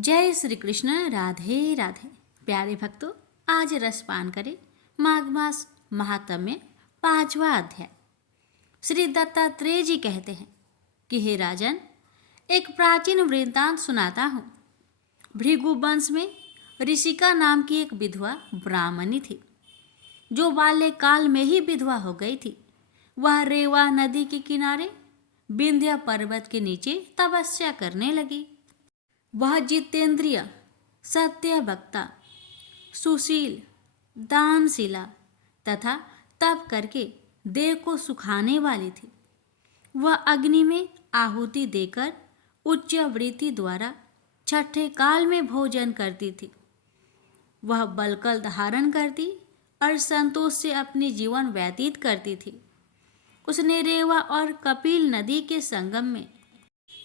जय श्री कृष्ण। राधे राधे। प्यारे भक्तों, आज रसपान करें माघ मास महात्म्य 5वां अध्याय। श्री दत्तात्रेय जी कहते हैं कि हे राजन, एक प्राचीन वृत्तांत सुनाता हूँ। भृगु वंश में ऋषिका नाम की एक विधवा ब्राह्मणी थी, जो बाल्यकाल में ही विधवा हो गई थी। वह रेवा नदी के किनारे विंध्य पर्वत के नीचे तपस्या करने लगी। वह जितेंद्रिय, सत्यवक्ता, सुशील, दानशिला तथा तप करके देह को सुखाने वाली थी। वह अग्नि में आहुति देकर उच्च वृत्ति द्वारा छठे काल में भोजन करती थी। वह बलकल धारण करती और संतोष से अपनी जीवन व्यतीत करती थी। उसने रेवा और कपिल नदी के संगम में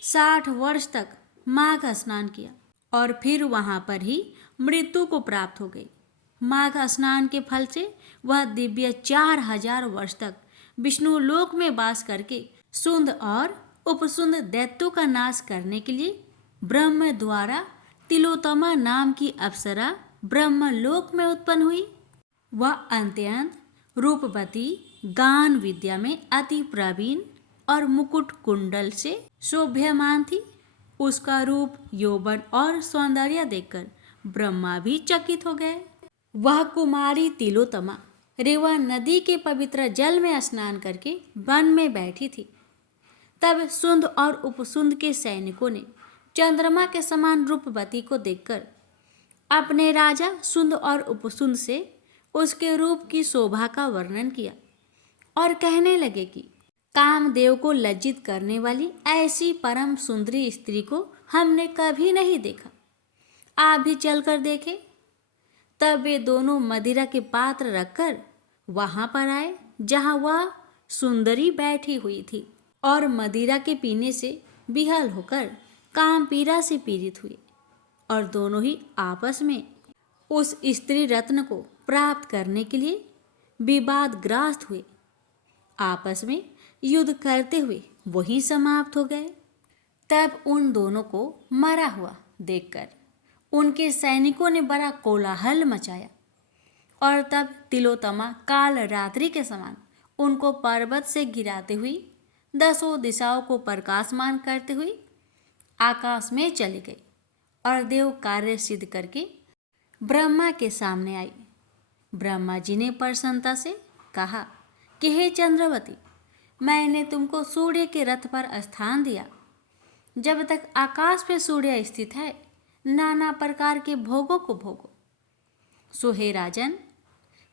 60 वर्ष तक माघ स्नान किया और फिर वहां पर ही मृत्यु को प्राप्त हो गई। माघ स्नान के फल से वह दिव्य 4000 वर्ष तक विष्णु लोक में वास करके सुंद और उपसुंद दैत्यों का नाश करने के लिए ब्रह्म द्वारा तिलोत्तमा नाम की अप्सरा ब्रह्म लोक में उत्पन्न हुई। वह अत्यंत रूपवती, गान विद्या में अति प्रवीण और मुकुट कुंडल से शोभ्यमान थी। उसका रूप, यौवन और सौंदर्य देखकर ब्रह्मा भी चकित हो गए। वह कुमारी तिलोत्तमा रेवा नदी के पवित्र जल में स्नान करके वन में बैठी थी। तब सुंद और उपसुंद के सैनिकों ने चंद्रमा के समान रूपवती को देखकर अपने राजा सुंद और उपसुंद से उसके रूप की शोभा का वर्णन किया और कहने लगे कि कामदेव को लज्जित करने वाली ऐसी परम सुंदरी स्त्री को हमने कभी नहीं देखा। आप भी चलकर देखें। तब वे दोनों मदिरा के पात्र रखकर वहां पर आए जहां वह सुंदरी बैठी हुई थी और मदिरा के पीने से विहल होकर काम पीड़ा से पीड़ित हुए और दोनों ही आपस में उस स्त्री रत्न को प्राप्त करने के लिए विवादग्रस्त हुए। आपस में युद्ध करते हुए वही समाप्त हो गए। तब उन दोनों को मरा हुआ देखकर उनके सैनिकों ने बड़ा कोलाहल मचाया और तब तिलोत्तमा काल रात्रि के समान उनको पर्वत से गिराते हुई 10 दिशाओं को प्रकाशमान करते हुई आकाश में चली गई और देव कार्य सिद्ध करके ब्रह्मा के सामने आई। ब्रह्मा जी ने प्रसन्नता से कहा कि हे चंद्रवती, मैंने तुमको सूर्य के रथ पर स्थान दिया। जब तक आकाश में सूर्य स्थित है, नाना प्रकार के भोगों को भोगो। सो हे राजन,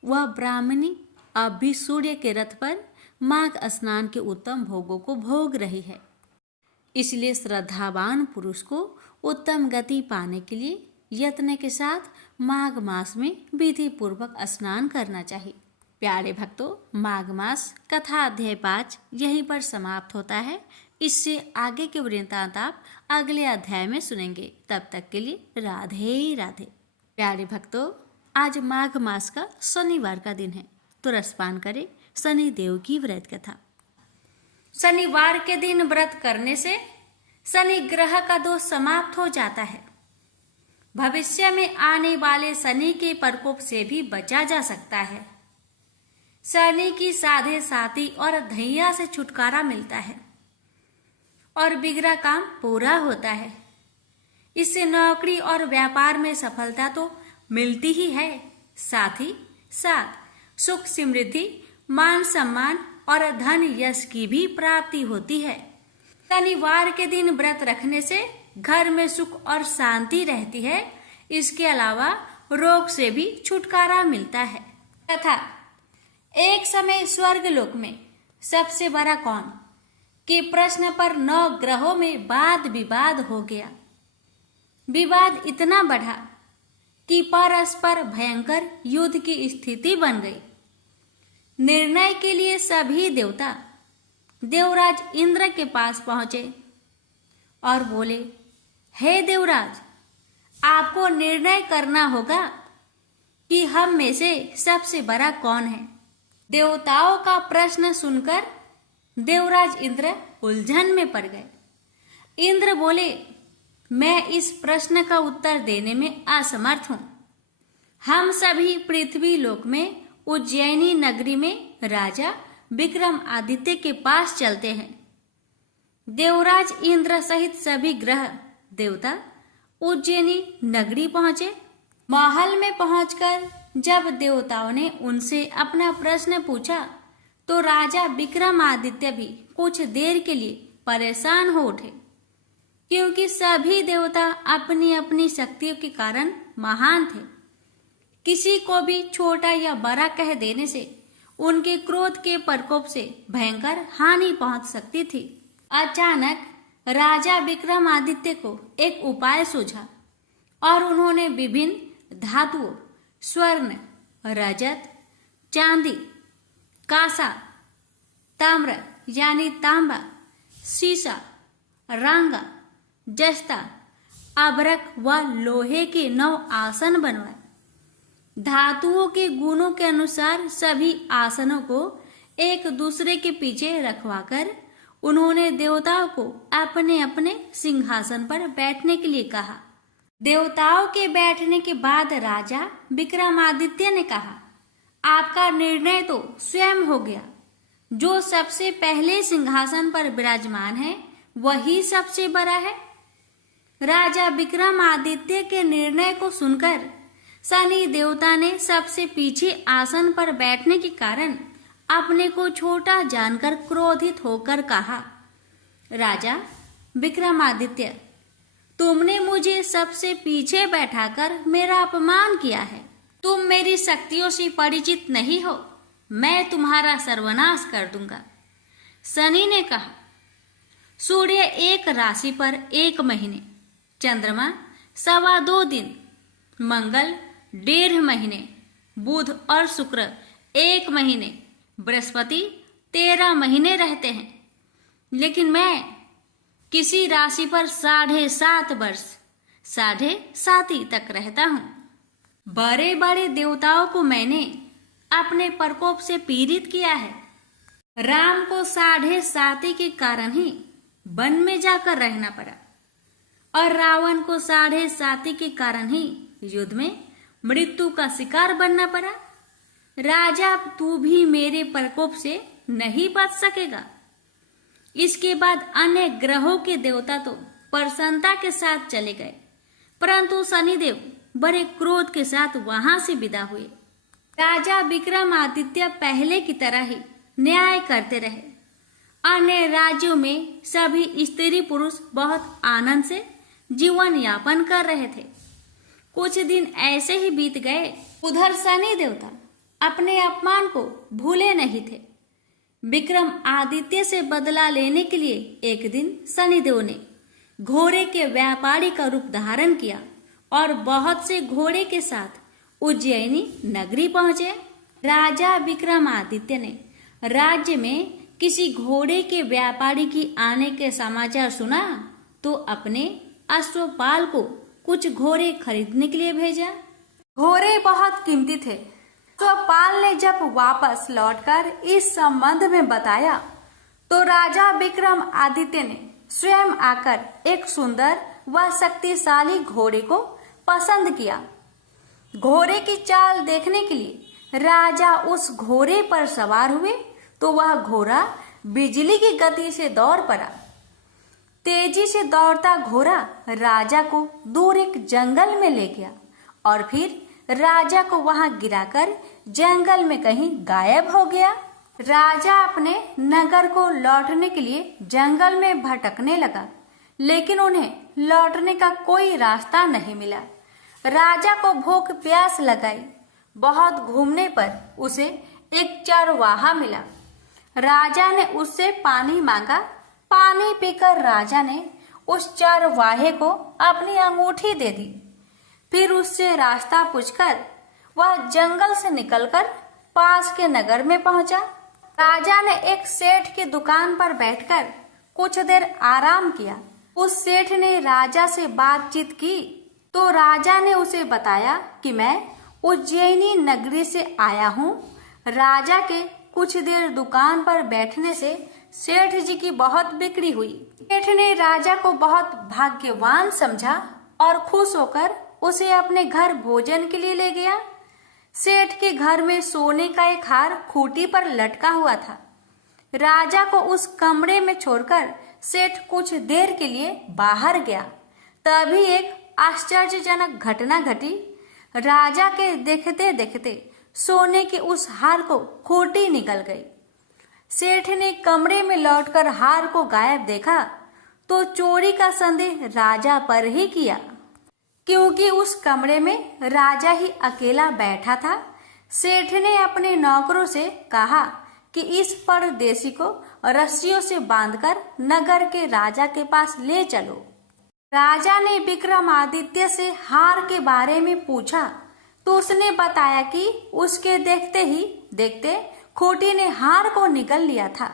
वह ब्राह्मणी अब भी सूर्य के रथ पर माघ स्नान के उत्तम भोगों को भोग रही है। इसलिए श्रद्धावान पुरुष को उत्तम गति पाने के लिए यत्न के साथ माघ मास में विधि पूर्वक स्नान करना चाहिए। प्यारे भक्तों, माघ मास कथा अध्याय 5 यहीं पर समाप्त होता है। इससे आगे के वृत्तांत आप अगले अध्याय में सुनेंगे। तब तक के लिए राधे राधे। प्यारे भक्तों, आज माघ मास का शनिवार का दिन है, तो रसपान करें शनि देव की व्रत कथा। शनिवार के दिन व्रत करने से शनि ग्रह का दोष समाप्त हो जाता है। भविष्य में आने वाले शनि के प्रकोप से भी बचा जा सकता है। शनि की साधे साथी और धैया से छुटकारा मिलता है और बिगड़ा काम पूरा होता है। इससे नौकरी और व्यापार में सफलता तो मिलती ही है, साथ ही साथ सुख, समृद्धि, मान सम्मान और धन यश की भी प्राप्ति होती है। शनिवार के दिन व्रत रखने से घर में सुख और शांति रहती है। इसके अलावा रोग से भी छुटकारा मिलता है। तथा एक समय स्वर्ग लोक में सबसे बड़ा कौन के प्रश्न पर 9 ग्रहों में वाद विवाद हो गया। विवाद इतना बढ़ा कि परस्पर भयंकर युद्ध की स्थिति बन गई। निर्णय के लिए सभी देवता देवराज इंद्र के पास पहुंचे और बोले, हे देवराज, आपको निर्णय करना होगा कि हम में से सबसे बड़ा कौन है। देवताओं का प्रश्न सुनकर देवराज इंद्र उलझन में पड़ गए। इंद्र बोले, मैं इस प्रश्न का उत्तर देने में असमर्थ हूँ। हम सभी पृथ्वी लोक में उज्जैनी नगरी में राजा विक्रमादित्य के पास चलते हैं। देवराज इंद्र सहित सभी ग्रह देवता उज्जैनी नगरी पहुंचे। महल में पहुंचकर जब देवताओं ने उनसे अपना प्रश्न पूछा तो राजा विक्रमादित्य भी कुछ देर के लिए परेशान हो उठे, क्योंकि सभी देवता अपनी अपनी शक्तियों के कारण महान थे। किसी को भी छोटा या बड़ा कह देने से उनके क्रोध के प्रकोप से भयंकर हानि पहुंच सकती थी। अचानक राजा विक्रमादित्य को एक उपाय सूझा और उन्होंने विभिन्न धातुओं स्वर्ण, रजत, चांदी, कांसा, ताम्र यानी तांबा, सीसा, रांगा, जस्ता, अभ्रक व लोहे के 9 आसन बनवाए। धातुओं के गुणों के अनुसार सभी आसनों को एक दूसरे के पीछे रखवाकर उन्होंने देवताओं को अपने अपने सिंहासन पर बैठने के लिए कहा। देवताओं के बैठने के बाद राजा विक्रमादित्य ने कहा, आपका निर्णय तो स्वयं हो गया। जो सबसे पहले सिंहासन पर विराजमान है वही सबसे बड़ा है। राजा विक्रमादित्य के निर्णय को सुनकर शनि देवता ने सबसे पीछे आसन पर बैठने के कारण अपने को छोटा जानकर क्रोधित होकर कहा, राजा विक्रमादित्य, तुमने मुझे सबसे पीछे बैठाकर मेरा अपमान किया है। तुम मेरी शक्तियों से परिचित नहीं हो। मैं तुम्हारा सर्वनाश कर दूंगा। शनि ने कहा, सूर्य एक राशि पर 1 महीने, चंद्रमा 2.25 दिन, मंगल 1.5 महीने, बुध और शुक्र 1 महीने, बृहस्पति 13 महीने रहते हैं, लेकिन मैं किसी राशि पर 7.5 वर्ष 7.5 तक रहता हूँ। बड़े बड़े देवताओं को मैंने अपने प्रकोप से पीड़ित किया है। राम को 7.5 के कारण ही वन में जाकर रहना पड़ा और रावण को 7.5 के कारण ही युद्ध में मृत्यु का शिकार बनना पड़ा। राजा, तू भी मेरे प्रकोप से नहीं बच सकेगा। इसके बाद अन्य ग्रहों के देवता तो प्रसन्नता के साथ चले गए, परंतु शनिदेव बड़े क्रोध के साथ वहां से विदा हुए। राजा विक्रमादित्य पहले की तरह ही न्याय करते रहे। अन्य राज्यों में सभी स्त्री पुरुष बहुत आनंद से जीवन यापन कर रहे थे। कुछ दिन ऐसे ही बीत गए। उधर शनि देवता अपने अपमान को भूले नहीं थे। विक्रमादित्य से बदला लेने के लिए एक दिन शनिदेव ने घोड़े के व्यापारी का रूप धारण किया और बहुत से घोड़े के साथ उज्जैनी नगरी पहुंचे। राजा विक्रमादित्य ने राज्य में किसी घोड़े के व्यापारी की आने के समाचार सुना तो अपने अश्वपाल को कुछ घोड़े खरीदने के लिए भेजा। घोड़े बहुत कीमती थे। तो पाल ने जब वापस लौटकर इस संबंध में बताया तो राजा विक्रमादित्य ने स्वयं आकर एक सुंदर व शक्तिशाली घोड़े को पसंद किया। घोड़े की चाल देखने के लिए राजा उस घोड़े पर सवार हुए तो वह घोड़ा बिजली की गति से दौड़ पड़ा। तेजी से दौड़ता घोड़ा राजा को दूर एक जंगल में ले गया और फिर राजा को वहां गिराकर जंगल में कहीं गायब हो गया। राजा अपने नगर को लौटने के लिए जंगल में भटकने लगा, लेकिन उन्हें लौटने का कोई रास्ता नहीं मिला। राजा को भूख प्यास लगाई। बहुत घूमने पर उसे एक चरवाहा मिला। राजा ने उससे पानी मांगा। पानी पीकर राजा ने उस चरवाहे को अपनी अंगूठी दे दी। फिर उससे रास्ता पूछकर वह जंगल से निकलकर पास के नगर में पहुंचा। राजा ने एक सेठ की दुकान पर बैठकर कुछ देर आराम किया। उस सेठ ने राजा से बातचीत की तो राजा ने उसे बताया कि मैं उज्जैनी नगरी से आया हूँ। राजा के कुछ देर दुकान पर बैठने से सेठ जी की बहुत बिक्री हुई। सेठ ने राजा को बहुत भाग्यवान समझा और खुश होकर उसे अपने घर भोजन के लिए ले गया। सेठ के घर में सोने का एक हार खूंटी पर लटका हुआ था। राजा को उस कमरे में छोड़कर सेठ कुछ देर के लिए बाहर गया। तभी एक आश्चर्यजनक घटना घटी। राजा के देखते देखते सोने के उस हार को खूंटी निकल गई। सेठ ने कमरे में लौटकर हार को गायब देखा तो चोरी का संदेह राजा पर ही किया, क्योंकि उस कमरे में राजा ही अकेला बैठा था। सेठ ने अपने नौकरों से कहा कि इस परदेसी को रस्सियों से बांधकर नगर के राजा के पास ले चलो। राजा ने विक्रमादित्य से हार के बारे में पूछा तो उसने बताया कि उसके देखते ही देखते खूंटी ने हार को निगल लिया था।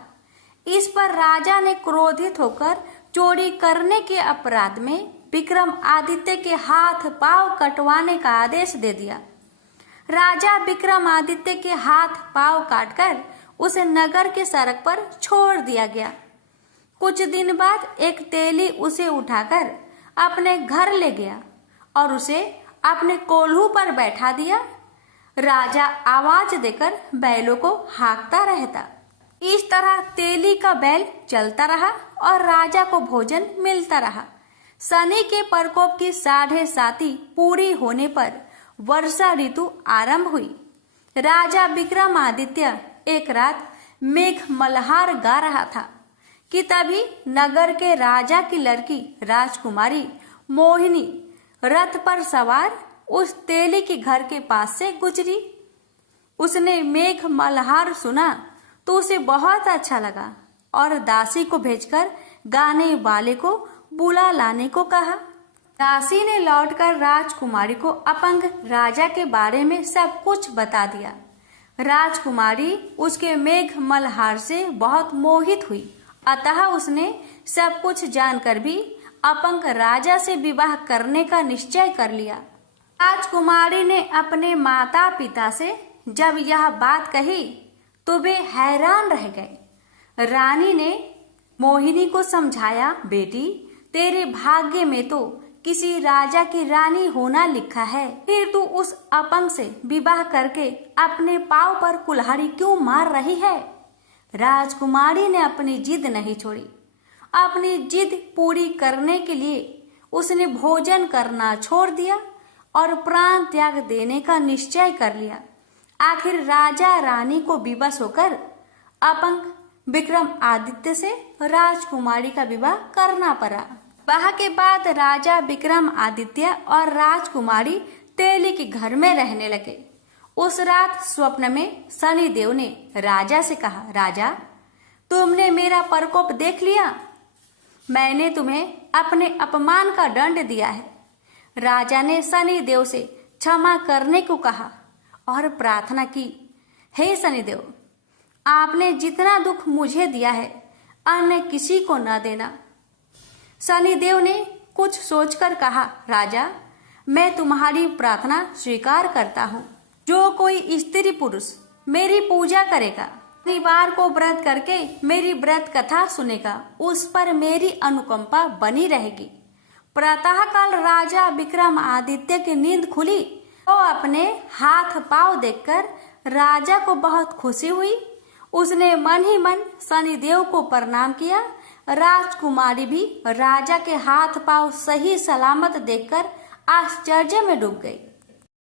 इस पर राजा ने क्रोधित होकर चोरी करने के अपराध में विक्रमादित्य के हाथ पांव कटवाने का आदेश दे दिया। राजा विक्रमादित्य के हाथ पांव काटकर उसे नगर के सड़क पर छोड़ दिया गया। कुछ दिन बाद एक तेली उसे उठाकर अपने घर ले गया और उसे अपने कोल्हू पर बैठा दिया। राजा आवाज देकर बैलों को हाँकता रहता। इस तरह तेली का बैल चलता रहा और राजा को भोजन मिलता रहा। शनि के प्रकोप की 7.5 पूरी होने पर वर्षा ऋतु आरंभ हुई। राजा विक्रमादित्य एक रात मेघ मल्हार गा रहा था कि तभी नगर के राजा की लड़की राजकुमारी मोहिनी रथ पर सवार उस तेली के घर के पास से गुजरी। उसने मेघ मल्हार सुना तो उसे बहुत अच्छा लगा और दासी को भेजकर गाने वाले को बुला लाने को कहा। दासी ने लौटकर राजकुमारी को अपंग राजा के बारे में सब कुछ बता दिया। राजकुमारी उसके मेघ मल्हार से बहुत मोहित हुई, अतः उसने सब कुछ जानकर भी अपंग राजा से विवाह करने का निश्चय कर लिया। राजकुमारी ने अपने माता पिता से जब यह बात कही तो वे हैरान रह गए। रानी ने मोहिनी को समझाया, बेटी तेरे भाग्य में तो किसी राजा की रानी होना लिखा है, फिर तू उस अपंग से विवाह करके अपने पांव पर कुल्हाड़ी क्यों मार रही है। राजकुमारी ने अपनी जिद नहीं छोड़ी। अपनी जिद पूरी करने के लिए उसने भोजन करना छोड़ दिया और प्राण त्याग देने का निश्चय कर लिया। आखिर राजा रानी को विवश होकर अपंग विक्रमादित्य से राजकुमारी का विवाह करना पड़ा। विवाह के बाद राजा विक्रमादित्य और राजकुमारी तेली के घर में रहने लगे। उस रात स्वप्न में शनिदेव ने राजा से कहा, राजा तुमने मेरा प्रकोप देख लिया, मैंने तुम्हें अपने अपमान का दंड दिया है। राजा ने शनिदेव से क्षमा करने को कहा और प्रार्थना की, हे शनिदेव, आपने जितना दुख मुझे दिया है अन्य किसी को न देना। शनिदेव ने कुछ सोचकर कहा, राजा मैं तुम्हारी प्रार्थना स्वीकार करता हूँ। जो कोई स्त्री पुरुष मेरी पूजा करेगा, शनिवार को व्रत करके मेरी व्रत कथा सुनेगा, उस पर मेरी अनुकंपा बनी रहेगी। प्रातः काल राजा विक्रमादित्य की नींद खुली तो अपने हाथ पांव देखकर राजा को बहुत खुशी हुई। उसने मन ही मन शनिदेव को प्रणाम किया। राजकुमारी भी राजा के हाथ पांव सही सलामत देखकर आश्चर्य में डूब गई।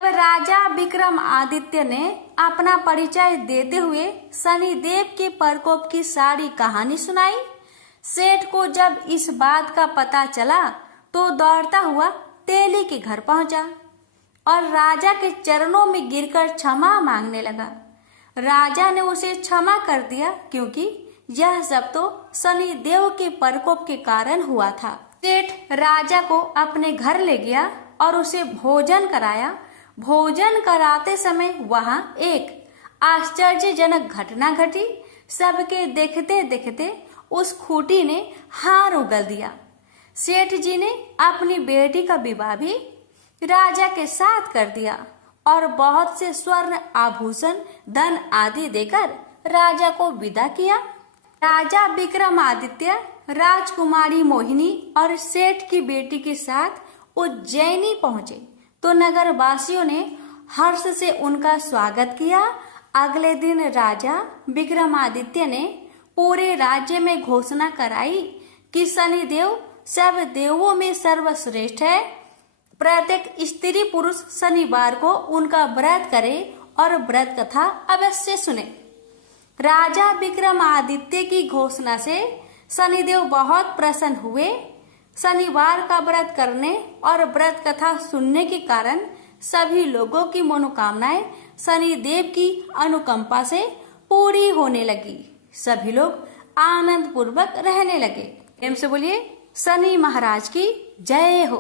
राजा विक्रमादित्य ने अपना परिचय देते हुए शनिदेव के प्रकोप की सारी कहानी सुनाई। सेठ को जब इस बात का पता चला तो दौड़ता हुआ तेली के घर पहुंचा और राजा के चरणों में गिरकर क्षमा मांगने लगा। राजा ने उसे क्षमा कर दिया, क्योंकि यह सब तो शनिदेव के प्रकोप के कारण हुआ था। सेठ राजा को अपने घर ले गया और उसे भोजन कराया। भोजन कराते समय वहां एक आश्चर्यजनक घटना घटी। सबके देखते देखते उस खूंटी ने हार उगल दिया। सेठ जी ने अपनी बेटी का विवाह भी राजा के साथ कर दिया और बहुत से स्वर्ण आभूषण धन आदि देकर राजा को विदा किया। राजा विक्रमादित्य राजकुमारी मोहिनी और सेठ की बेटी के साथ उज्जैनी पहुंचे तो नगर वासियों ने हर्ष से उनका स्वागत किया। अगले दिन राजा विक्रमादित्य ने पूरे राज्य में घोषणा कराई कि शनिदेव सब देवों में सर्वश्रेष्ठ है। प्रत्येक स्त्री पुरुष शनिवार को उनका व्रत करे और व्रत कथा अवश्य सुने। राजा विक्रमादित्य की घोषणा से शनिदेव बहुत प्रसन्न हुए। शनिवार का व्रत करने और व्रत कथा सुनने के कारण सभी लोगों की मनोकामनाएं शनिदेव की अनुकंपा से पूरी होने लगी। सभी लोग आनंद पूर्वक रहने लगे। प्रेम से बोलिए शनि महाराज की जय हो।